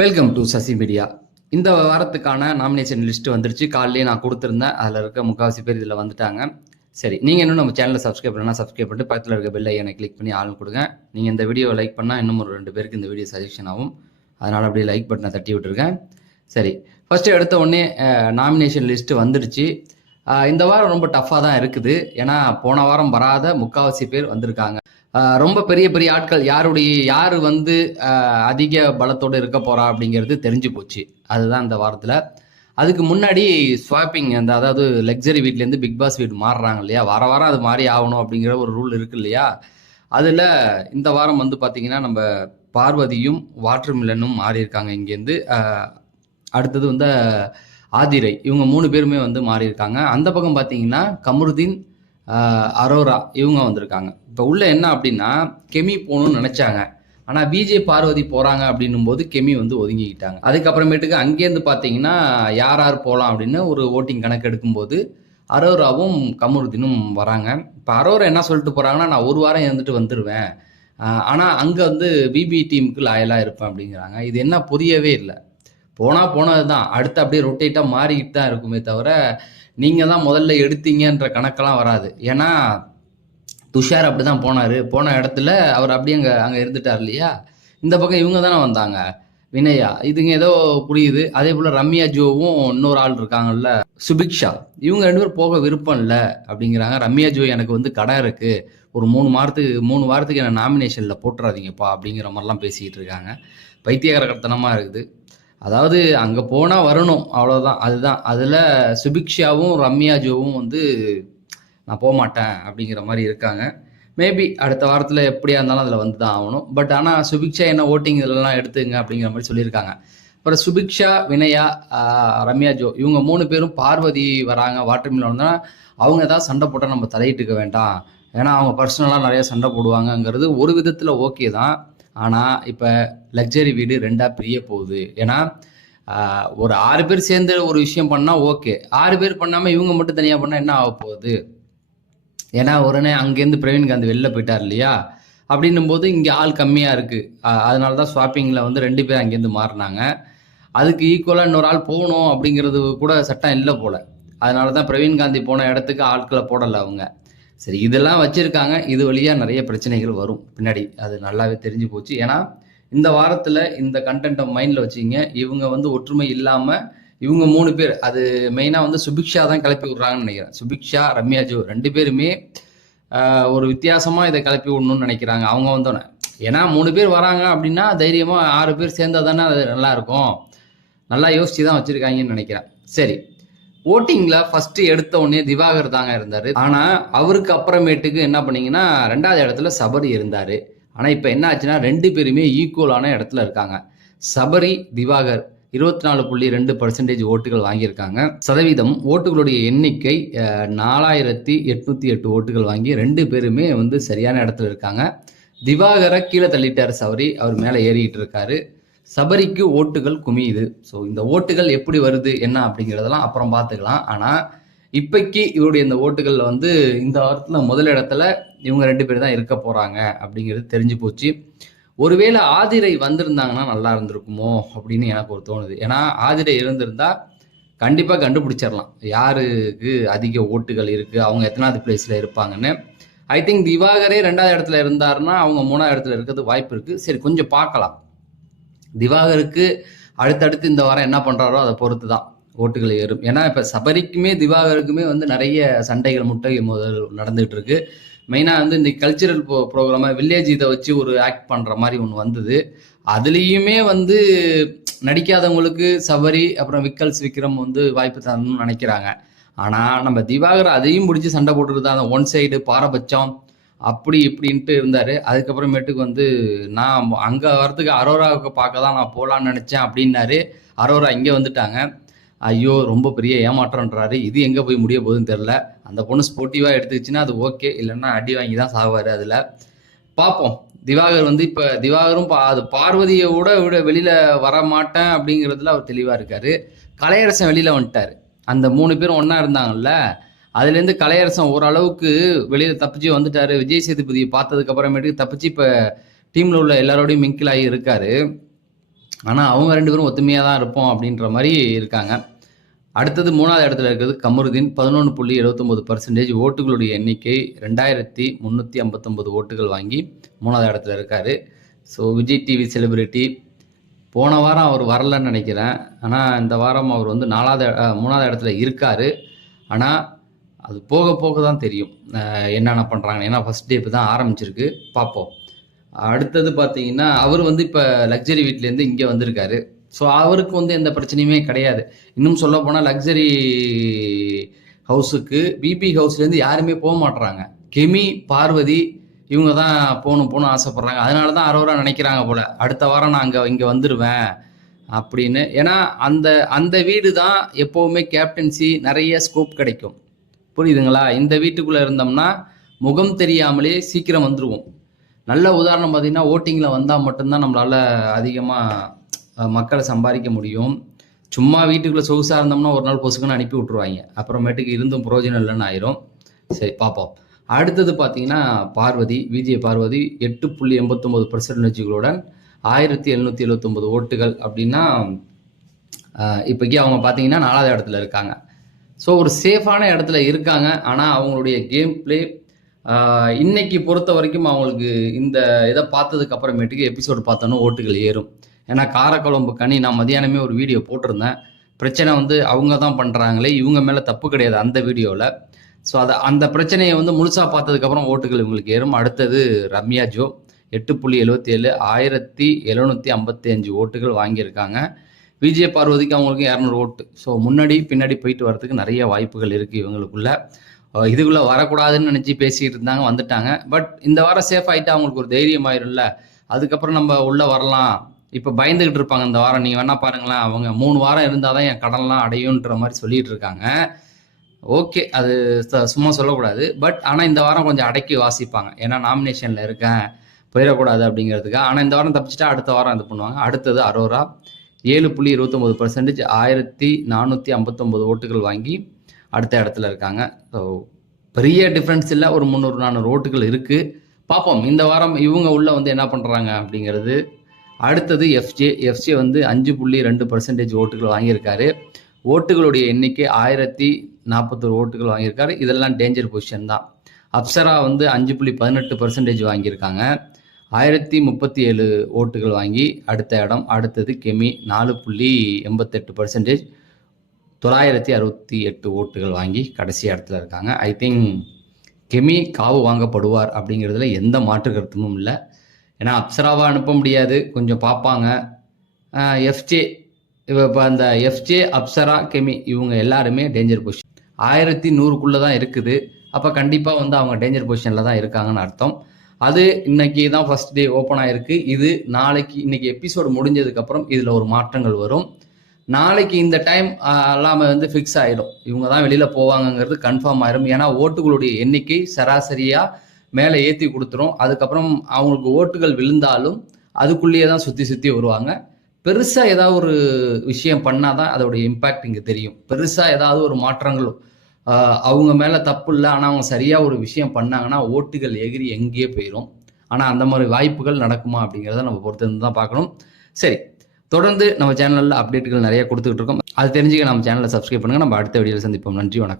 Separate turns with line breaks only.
Welcome to Sasi media இந்த வாரத்துக்கான nomination list வந்துருச்சு. காலையிலே நான் கொடுத்துருந்தேன். அதில் இருக்க முக்கால்வாசி பேர் இதில் வந்துட்டாங்க. சரி நீங்கள் இன்னும் நம்ம சேனலை சப்ஸ்கிரைப் பண்ணால் சப்ஸ்கிரைப் பண்ணிட்டு பக்கத்தில் இருக்க பெல் ஐயனை கிளிக் பண்ணி ஆள் கொடுங்க. நீங்கள் இந்த வீடியோவை லைக் பண்ணால் இன்னும் ஒரு ரெண்டு பேருக்கு இந்த வீடியோ சஜஷன் ஆகும். அதனால் அப்படியே லைக் பட்டனை தட்டி விட்டுருக்கேன். சரி ஃபஸ்ட்டு எடுத்த உடனே நாமினேஷன் லிஸ்ட்டு வந்துருச்சு. இந்த வாரம் ரொம்ப டஃப்பாக தான் இருக்குது. ஏன்னா போன வாரம் வராத முக்கால்வாசி பேர் வந்திருக்காங்க. ரொம்ப பெரிய பெரிய ஆட்கள் யாருடைய யார் வந்து அதிக பலத்தோடு இருக்க போறா அப்படிங்கிறது தெரிஞ்சு போச்சு. அதுதான் இந்த வாரத்தில். அதுக்கு முன்னாடி ஸ்வாப்பிங் அந்த அதாவது லக்ஸரி வீட்லேருந்து பிக் பாஸ் வீடு மாறுறாங்க இல்லையா? வார வாரம் அது மாறி ஆகணும் அப்படிங்கிற ஒரு ரூல் இருக்கு இல்லையா? அதில் இந்த வாரம் வந்து பார்த்தீங்கன்னா நம்ம பார்வதியும் வாட்டர் மில்லனும் மாறியிருக்காங்க இங்கேருந்து அடுத்தது வந்து ஆதிரை. இவங்க மூணு பேருமே வந்து மாறியிருக்காங்க அந்த பக்கம் பார்த்தீங்கன்னா கமருதீன் அரோரா இவங்க வந்திருக்காங்க. இப்போ உள்ள என்ன அப்படின்னா கெமி போகணும்னு நினைச்சாங்க. ஆனால் பிஜே பார்வதி போகிறாங்க அப்படின்னும் போது கெமி வந்து ஒதுங்கிக்கிட்டாங்க. அதுக்கப்புறமேட்டுக்கு அங்கேருந்து பார்த்தீங்கன்னா யார் யார் போகலாம் அப்படின்னு ஒரு ஓட்டிங் கணக்கு எடுக்கும்போது அரோராவும் கமருதீனும் வராங்க. இப்போ அரோரா என்ன சொல்லிட்டு போகிறாங்கன்னா நான் ஒரு வாரம் இருந்துட்டு வந்துடுவேன் ஆனால் அங்கே வந்து பிபி டீமுக்கு லாயலாக இருப்பேன் அப்படிங்கிறாங்க. இது என்ன புரியவே இல்லை. போனால் போனது தான் அடுத்து அப்படியே ரொட்டேட்டாக மாறிக்கிட்டு தான் இருக்குமே தவிர நீங்கள் தான் முதல்ல எடுத்தீங்கன்ற கணக்கெல்லாம் வராது. ஏன்னா துஷார் அப்படி தான் போனார். போன இடத்துல அவர் அப்படியே அங்கே அங்கே இருந்துட்டார் இல்லையா? இந்த பக்கம் இவங்க தானே வந்தாங்க. வினயா இதுங்க ஏதோ புரியுது. அதே போல் ரம்யா ஜோவும் இன்னொரு ஆள் இருக்காங்கல்ல சுபிக்ஷா. இவங்க ரெண்டு பேரும் போக விருப்பம் இல்லை அப்படிங்கிறாங்க. ரம்யா ஜோ எனக்கு வந்து கடை இருக்குது ஒரு மூணு வாரத்துக்கு மூணு வாரத்துக்கு என்னை நாமினேஷனில் போட்டுறாதீங்கப்பா அப்படிங்கிற மாதிரிலாம் பேசிக்கிட்டு இருக்காங்க. பைத்தியகரத்தனமாக இருக்குது. அதாவது அங்கே போனால் வரணும் அவ்வளோதான் அதுதான். அதில் சுபிக்ஷாவும் ரம்யா ஜோவும் வந்து நான் போக மாட்டேன் அப்படிங்கிற மாதிரி இருக்காங்க. மேபி அடுத்த வாரத்தில் எப்படியா இருந்தாலும் அதில் வந்து தான் ஆகணும். பட் ஆனால் சுபிக்ஷா என்ன ஓட்டிங் இதெல்லாம் எடுத்துங்க அப்படிங்கிற மாதிரி சொல்லியிருக்காங்க. அப்புறம் சுபிக்ஷா வினயா ரம்யா ஜோ இவங்க மூணு பேரும் பார்வதி வராங்க வாட்டர் மில் வந்தால் அவங்க ஏதாவது சண்டை போட்டால் நம்ம தலையிட்டுக்க வேண்டாம். ஏன்னா அவங்க பர்சனலாக நிறையா சண்டை போடுவாங்கங்கிறது ஒரு விதத்தில் ஓகே தான். ஆனால் இப்போ லக்ஸரி வீடு ரெண்டாக பிரிய போகுது. ஏன்னா ஒரு ஆறு பேர் சேர்ந்து ஒரு விஷயம் பண்ணால் ஓகே ஆறு பேர் பண்ணாமல் இவங்க மட்டும் தனியாக பண்ணால் என்ன ஆக போகுது? ஏன்னா உடனே அங்கேருந்து பிரவீன் காந்தி வெளில போயிட்டார் இல்லையா? அப்படின்னும் போது இங்கே ஆள் கம்மியாக இருக்குது அதனால தான் ஸ்வாப்பிங்கில் வந்து ரெண்டு பேர் அங்கேருந்து மாறினாங்க. அதுக்கு ஈக்குவலாக இன்னொரு ஆள் போகணும் அப்படிங்கிறது கூட சட்டம் இல்லை போல. அதனால தான் பிரவீன் காந்தி போன இடத்துக்கு ஆட்களை போடலை அவங்க. சரி இதெல்லாம் வச்சுருக்காங்க. இது வழியாக நிறைய பிரச்சனைகள் வரும். பின்னாடி அது நல்லாவே தெரிஞ்சு போச்சு. ஏன்னா இந்த வாரத்தில் இந்த கண்டென்ட்டை மைண்டில் வச்சிங்க. இவங்க வந்து ஒற்றுமை இல்லாமல் இவங்க மூணு பேர் அது மெயினாக வந்து சுபிக்ஷா தான் கிளப்பி விட்றாங்கன்னு நினைக்கிறேன். சுபிக்ஷா ரம்யா ஜோ ரெண்டு பேருமே ஒரு வித்தியாசமாக இதை கிளப்பி விடணும்னு நினைக்கிறாங்க. அவங்க வந்தோன்னே ஏன்னா மூணு பேர் வராங்க அப்படின்னா தைரியமாக ஆறு பேர் சேர்ந்தால் தானே அது நல்லாயிருக்கும் நல்லா யோசிச்சு தான் வச்சுருக்காங்கன்னு நினைக்கிறேன். சரி. ஓட்டிங்கில் ஃபஸ்ட்டு எடுத்த உடனே திவாகர் தாங்க இருந்தார். ஆனால் அவருக்கு அப்புறமேட்டுக்கு என்ன பண்ணீங்கன்னா ரெண்டாவது இடத்துல சபரி இருந்தார். ஆனால் இப்போ என்ன ஆச்சுன்னா ரெண்டு பேருமே ஈக்குவலான இடத்துல இருக்காங்க. சபரி திவாகர் இருபத்தி நாலு புள்ளி ரெண்டு பர்சன்டேஜ் ஓட்டுகள் வாங்கியிருக்காங்க. சதவீதம் ஓட்டுகளுடைய எண்ணிக்கை நாலாயிரத்தி எட்நூத்தி எட்டு ஓட்டுகள் வாங்கி ரெண்டு பேருமே வந்து சரியான இடத்துல இருக்காங்க. திவாகரை கீழே தள்ளிட்டார் சபரி. அவர் மேலே ஏறிக்கிட்டு இருக்காரு. சபரிக்கு ஓட்டுகள் குமியுது. ஸோ இந்த ஓட்டுகள் எப்படி வருது என்ன அப்படிங்கிறதெல்லாம் அப்புறம் பார்த்துக்கலாம். ஆனால் இப்பைக்கு இவருடைய இந்த ஓட்டுகளில் வந்து இந்த வாரத்தில் முதலிடத்துல இவங்க ரெண்டு பேர் தான் இருக்க போகிறாங்க அப்படிங்கிறது தெரிஞ்சு போச்சு. ஒருவேளை ஆதிரை வந்திருந்தாங்கன்னா நல்லா இருந்திருக்குமோ அப்படின்னு எனக்கு ஒரு தோணுது. ஏன்னா ஆதிரை இருந்திருந்தா கண்டிப்பாக கண்டுபிடிச்சிடலாம் யாருக்கு அதிக ஓட்டுகள் இருக்குது அவங்க எத்தனாவது பிளேஸில் இருப்பாங்கன்னு. ஐ திங்க் திவாகரே ரெண்டாவது இடத்துல இருந்தாருன்னா அவங்க மூணாவது இடத்துல இருக்கிறது வாய்ப்பு இருக்குது சரி கொஞ்சம் பார்க்கலாம். திவாகருக்கு அடுத்தடுத்து இந்த வாரம் என்ன பண்ணுறாரோ அதை பொறுத்து தான் ஓட்டுகள் ஏறும். ஏன்னா இப்போ சபரிக்குமே திவாகருக்குமே வந்து நிறைய சண்டைகள் முட்டை முதல் நடந்துகிட்டு இருக்கு. மெயினாக வந்து இந்த கல்ச்சுரல் ப்ரோ ப்ரோக்ராமாக வில்லேஜ் இதை வச்சு ஒரு ஆக்ட் பண்ணுற மாதிரி ஒன்று வந்தது. அதுலேயுமே வந்து நடிக்காதவங்களுக்கு சபரி அப்புறம் விக்கல்ஸ் விக்ரம் வந்து வாய்ப்பு தரணும்னு நினைக்கிறாங்க. ஆனால் நம்ம திவாகர் அதையும் பிடிச்சி சண்டை போட்டுருந்தா அந்த ஒன் சைடு பாரபட்சம் அப்படி இப்படின்ட்டு இருந்தார். அதுக்கப்புறமேட்டுக்கு வந்து நான் அங்கே வரதுக்கு அரோராவுக்கு பார்க்க தான் நான் போகலான்னு நினச்சேன் அப்படின்னாரு. அரோரா இங்கே வந்துட்டாங்க. ஐயோ ரொம்ப பெரிய ஏமாற்றம்ன்றாரு. இது எங்கே போய் முடிய போகுதுன்னு தெரில அந்த பொண்ணு ஸ்போர்ட்டிவாக எடுத்துக்கிச்சுன்னா அது ஓகே இல்லைன்னா அடி வாங்கி தான் சாவார் அதில். பார்ப்போம். திவாகர் வந்து இப்போ திவாகரும் பா அது பார்வதியை விட விட வெளியில் வர மாட்டேன் அப்படிங்கிறதுல அவர் தெளிவாக இருக்கார். கலையரசன் வெளியில் வந்துட்டார். அந்த மூணு பேரும் ஒன்றா இருந்தாங்கல்ல அதுலேருந்து கலையரசன் ஓரளவுக்கு வெளியில் தப்பிச்சு வந்துட்டாரு. விஜய் சேதுபதியை பார்த்ததுக்கு அப்புறமேட்டுக்கு தப்பிச்சு இப்போ டீமில் உள்ள எல்லாரோடையும் மிங்கில் ஆகி இருக்காரு. ஆனால் அவங்க ரெண்டு பேரும் ஒத்துமையாக தான் இருப்போம் அப்படின்ற மாதிரி இருக்காங்க. அடுத்தது மூணாவது இடத்துல இருக்கிறது கமருதீன். பதினொன்று புள்ளி எழுபத்தொம்போது பர்சன்டேஜ் ஓட்டுகளுடைய எண்ணிக்கை ரெண்டாயிரத்தி முந்நூற்றி ஐம்பத்தொம்போது ஓட்டுகள் வாங்கி மூணாவது இடத்துல இருக்கார். ஸோ விஜய் டிவி செலிபிரிட்டி போன வாரம் அவர் வரலன்னு நினைக்கிறேன். ஆனால் இந்த வாரம் அவர் வந்து நாலாவது மூணாவது இடத்துல இருக்கார். ஆனால் அது போக போக தான் தெரியும். என்னென்ன பண்ணுறாங்க ஏன்னா ஃபஸ்ட் டே இப்போ தான் ஆரம்பிச்சிருக்கு. பார்ப்போம். அடுத்தது பார்த்தீங்கன்னா அவர் வந்து இப்போ லக்ஸரி வீட்லேருந்து இங்கே வந்திருக்காரு. ஸோ அவருக்கு வந்து எந்த பிரச்சனையுமே கிடையாது. இன்னும் சொல்ல போனால் லக்ஸரி ஹவுஸுக்கு பிபி ஹவுஸ்லேருந்து யாருமே போக மாட்டுறாங்க கெமி பார்வதி இவங்க தான் போகணும் போகணும் ஆசைப்பட்றாங்க. அதனால தான் அரோரா நினைக்கிறாங்க போல். அடுத்த வாரம் நான் அங்கே இங்கே வந்துடுவேன் அப்படின்னு. ஏன்னா அந்த அந்த வீடு தான் எப்போவுமே கேப்டன்சி நிறைய ஸ்கோப் கிடைக்கும். புரியுதுங்களா? இந்த வீட்டுக்குள்ளே இருந்தோம்னா முகம் தெரியாமலே சீக்கிரம் வந்துடுவோம் நல்ல உதாரணம் பார்த்தீங்கன்னா ஓட்டிங்கில் வந்தால் மட்டும்தான் நம்மளால் அதிகமாக மக்களை சம்பாதிக்க முடியும். சும்மா வீட்டுக்குள்ளே சொகுசாக இருந்தோம்னா ஒரு நாள் பொசுக்குன்னு அனுப்பி விட்ருவாங்க அப்புறமேட்டுக்கு இருந்தும் பிரயோஜனம் இல்லைன்னு ஆயிரும். சரி பார்ப்போம் அடுத்தது பார்த்தீங்கன்னா பார்வதி விஜய் பார்வதி எட்டு புள்ளி எண்பத்தொம்போது பர்சன்டேஜுகளுடன் ஆயிரத்தி எழுநூற்றி எழுபத்தொம்போது ஓட்டுகள் அப்படின்னா இப்போக்கி அவங்க பார்த்தீங்கன்னா நாலாவது இடத்துல இருக்காங்க. ஸோ ஒரு சேஃபான இடத்துல இருக்காங்க. ஆனால் அவங்களுடைய கேம் பிளே இன்னைக்கு பொறுத்த வரைக்கும் அவங்களுக்கு இந்த இதை பார்த்ததுக்கு அப்புறமேட்டுக்கு எபிசோடு பார்த்தோன்னா ஓட்டுகள் ஏறும். ஏன்னா காரக்குழம்பு கனி நான் மதியானமே ஒரு வீடியோ போட்டிருந்தேன். பிரச்சனை வந்து அவங்க தான் பண்ணுறாங்களே இவங்க மேலே தப்பு கிடையாது அந்த வீடியோவில் ஸோ அதை அந்த பிரச்சனையை வந்து முழுசாக பார்த்ததுக்கப்புறம் ஓட்டுகள் இவங்களுக்கு ஏறும். அடுத்தது ரம்யா ஜோ எட்டு புள்ளி எழுபத்தி ஏழு ஆயிரத்தி எழுநூற்றி ஐம்பத்தி அஞ்சு ஓட்டுகள் வாங்கியிருக்காங்க. விஜய பார்வதிக்கு அவங்களுக்கு இரநூறு ஓட்டு. ஸோ முன்னாடி பின்னாடி போயிட்டு வரதுக்கு நிறைய வாய்ப்புகள் இருக்குது இவங்களுக்குள்ள. Uh, இதுக்குள்ளே வரக்கூடாதுன்னு நினச்சி பேசிக்கிட்டு இருந்தாங்க வந்துட்டாங்க. பட் இந்த வாரம் சேஃப் ஆகிட்டு அவங்களுக்கு ஒரு தைரியம் ஆயிரும்ல. அதுக்கப்புறம் நம்ம உள்ளே வரலாம். இப்போ பயந்துக்கிட்டு இருப்பாங்க இந்த வாரம். நீங்கள் வேணா பாருங்களேன் அவங்க மூணு வாரம் இருந்தால் தான் என் கடன்லாம் அடையுன்ற மாதிரி சொல்லிட்டு இருக்காங்க. ஓகே அது சும்மா சொல்லக்கூடாது. பட் ஆனால் இந்த வாரம் கொஞ்சம் அடக்கி வாசிப்பாங்க. ஏன்னா நாமினேஷனில் இருக்கேன் போயிடக்கூடாது அப்படிங்கிறதுக்கு ஆனால் இந்த வாரம் தப்பிச்சிட்டா அடுத்த வாரம் இது பண்ணுவாங்க. அடுத்தது அரோரா. ஏழு புள்ளி இருபத்தொம்போது பர்சன்டேஜ் ஆயிரத்தி நானூற்றி ஐம்பத்தொம்போது ஓட்டுகள் வாங்கி அடுத்த இடத்துல இருக்காங்க. ஸோ பெரிய டிஃப்ரென்ஸ் இல்லை. ஒரு முந்நூறு நானூறு ஓட்டுகள் இருக்குது பார்ப்போம். இந்த வாரம் இவங்க உள்ள வந்து என்ன பண்ணுறாங்க அப்படிங்கிறது. அடுத்தது எஃப்ஜே எஃப்ஜே வந்து அஞ்சு புள்ளி ரெண்டு பர்சன்டேஜ் ஓட்டுகள் வாங்கியிருக்காரு. ஓட்டுகளுடைய எண்ணிக்கை ஆயிரத்தி நாற்பத்தொரு ஓட்டுகள் வாங்கியிருக்காரு. இதெல்லாம் டேஞ்சர் பொசிஷன் தான். அப்சரா வந்து அஞ்சு புள்ளி பதினெட்டு பர்சன்டேஜ் வாங்கியிருக்காங்க. ஆயிரத்தி முப்பத்தி ஏழு ஓட்டுகள் வாங்கி அடுத்த இடம் அடுத்தது கெமி நாலு புள்ளி எண்பத்தெட்டு பர்சன்டேஜ் தொள்ளாயிரத்தி அறுபத்தி எட்டு ஓட்டுகள் வாங்கி கடைசி இடத்துல இருக்காங்க. ஐ திங்க் கெமி காவு வாங்கப்படுவார் அப்படிங்கிறதுல எந்த மாற்று கருத்துமும் இல்லை. ஏன்னா அப்சராவை அனுப்ப முடியாது. கொஞ்சம் பார்ப்பாங்க. எஃப்ஜே இப்போ அந்த எஃப்ஜே அப்சரா கெமி இவங்க எல்லாருமே டேஞ்சர் பொசிஷன் ஆயிரத்தி நூறுக்குள்ளே தான் இருக்குது. அப்போ கண்டிப்பாக வந்து அவங்க டேஞ்சர் பொசிஷனில் தான் இருக்காங்கன்னு அர்த்தம். அது இன்னைக்கு தான் ஃபர்ஸ்ட் டே ஓப்பன் ஆயிருக்கு. இது நாளைக்கு இன்னைக்கு எபிசோடு முடிஞ்சதுக்கப்புறம் இதில் ஒரு மாற்றங்கள் வரும். நாளைக்கு இந்த டைம் எல்லாமே வந்து ஃபிக்ஸ் ஆகிடும் இவங்க தான் வெளியில் போவாங்கங்கிறது கன்ஃபார்ம் ஆயிரும். ஏன்னா ஓட்டுகளுடைய எண்ணிக்கை சராசரியாக மேலே ஏற்றி கொடுத்துரும். அதுக்கப்புறம் அவங்களுக்கு ஓட்டுகள் விழுந்தாலும் அதுக்குள்ளேயே தான் சுற்றி சுற்றி வருவாங்க. பெருசாக ஏதாவது ஒரு விஷயம் பண்ணால் தான் அதோடைய இம்பேக்ட் இங்கே தெரியும். பெருசாக ஏதாவது ஒரு மாற்றங்களும் அவங்க மேலே தப்பு இல்லை ஆனால் அவங்க சரியாக ஒரு விஷயம் பண்ணாங்கன்னா ஓட்டுகள் எகிரி எங்கேயே போயிடும் ஆனால் அந்த மாதிரி வாய்ப்புகள் நடக்குமா அப்படிங்கிறத நம்ம பொறுத்திருந்து தான் பார்க்கணும். சரி தொடர்ந்து நம்ம சேனலில் அப்டேட்டுகள் நிறைய கொடுத்துக்கிட்டு இருக்கோம். அது தெரிஞ்சுக்க நம்ம சேனலை சப்ஸ்கிரைப் பண்ணுங்கள் நம்ம அடுத்த வீடியோவில் சந்திப்போம். நன்றி வணக்கம்.